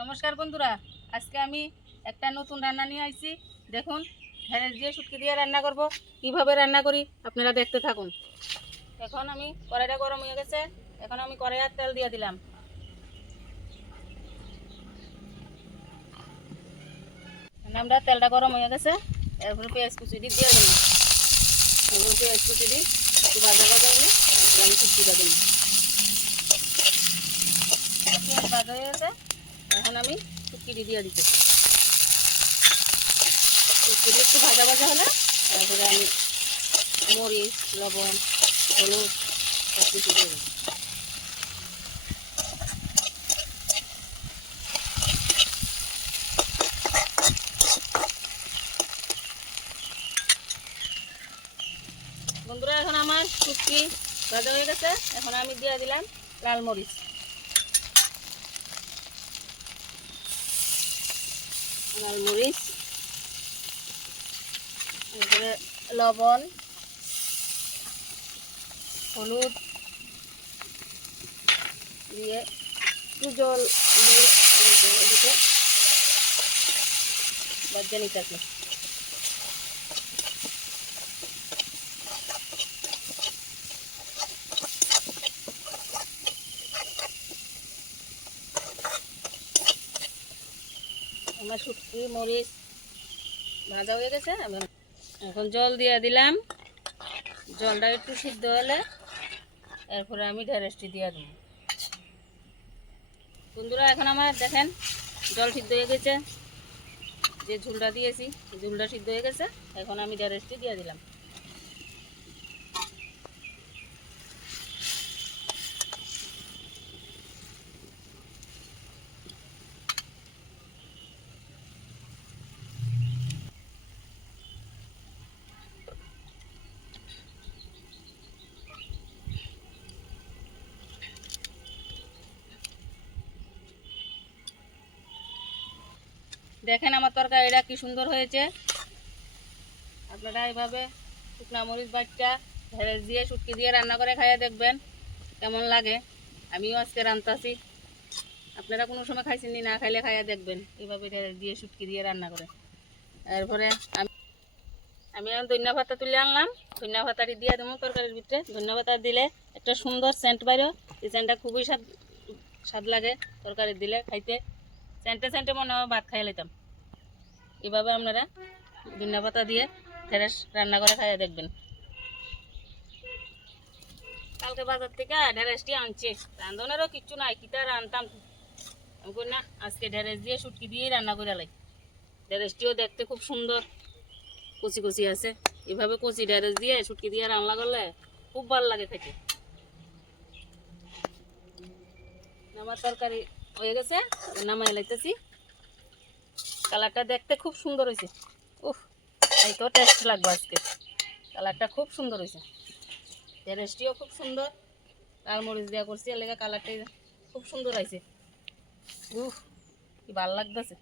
নমস্কার বন্ধুরা, আজকে আমি একটা নতুন রান্না নিয়ে আইছি। দেখুন, ঢেঁড়স দিয়ে শুটকি দিয়ে রান্না করব। কিভাবে রান্না করি আপনারা দেখতে থাকুন। এখন আমি কড়াইটা গরম হয়ে গেছে, এখন আমি কড়াইয়ে তেল দিয়ে দিলাম। আমরা তেলটা গরম হয়ে গেছে, এরপরে পেঁয়াজ কুচি দিয়ে দিলাম। পেঁয়াজ কুচি দিই একটু ভাজা ভাজা হলে আমি শুটকিটা দিই। পেঁয়াজ ভাজা হয়ে গেছে, এখন আমি শুটকিটি দিয়ে দিচ্ছি। শুটকিটি একটু ভাজা ভাজা হলে তারপরে আমি মরিচ, লবণ, হলুদ সব কিছু দিয়ে দিই। বন্ধুরা, এখন আমার শুটকি ভাজা হয়ে গেছে, এখন আমি দিয়ে দিলাম লাল মরিচ, তারপরে লবণ, হলুদ দিয়ে একটু জল দিয়ে এদিকে বাজে নিতে আছে। আমার শুটকি মরিচ ভাজা হয়ে গেছে, এখন জল দিয়ে দিলাম। জলটা একটু সিদ্ধ হলে এরপরে আমি ঢেঁড়সটি দিয়ে দেবো। বন্ধুরা, এখন আমার দেখেন জল সিদ্ধ হয়ে গেছে, যে ঝুলটা দিয়েছি ঝুলটা সিদ্ধ হয়ে গেছে, এখন আমি ঢেঁড়সটি দিয়ে দিলাম। দেখেন আমার তরকারিটা কি সুন্দর হয়েছে। আপনারা এইভাবে শুকনা মরিচ বাটা ঢেঁড়স দিয়ে শুটকি দিয়ে রান্না করে খাইয়ে দেখবেন কেমন লাগে। আমিও আজকে রান্তাছি, আপনারা কোনো সময় খাইছেন না খাইলে খাইয়ে দেখবেন এইভাবে ঢেঁড়স দিয়ে শুটকি দিয়ে রান্না করে। এরপরে আমি ধনিয়া পাতা তুলে আনলাম, ধনিয়া পাতাটি দিয়ে দেবো তরকারির ভিতরে। ধনিয়া পাতা দিলে একটা সুন্দর সেন্ট বাইরো, এই সেন্টটা খুবই স্বাদ লাগে তরকারি দিলে খাইতে। সেন্টে সেন্টে মনে হয় ভাত খাইয়ে নিতাম। এভাবে আপনারা ধনিয়া পাতা দিয়ে ঢেঁড়স রান্না করে খাইয়ে দেখবেন। কালকে বাজার থেকে ঢেঁড়সটি আনছে, রাঁধনেরও কিচ্ছু নাই, কিতা রান্তাম। আমি করি না, আজকে ঢেঁড়স দিয়ে শুটকি দিয়েই রান্না করে লাই। ঢেঁড়সটিও দেখতে খুব সুন্দর, কচি কচি আছে। এভাবে কচি ঢেঁড়স দিয়ে শুটকি দিয়ে রান্না করলে খুব ভালো লাগে খেতে। আমার তরকারি হয়ে গেছে, নামাই লাইতেছি। কালারটা দেখতে খুব সুন্দর হয়েছে। উফ, এই তো টেস্ট লাগবে আজকে। কালারটা খুব সুন্দর হয়েছে, ঢেঁড়সটিও খুব সুন্দর। লাল মরিচ দেওয়া করছি, এর লেগে কালারটাই খুব সুন্দর হয়েছে। উফ, কি ভালো লাগতেছে।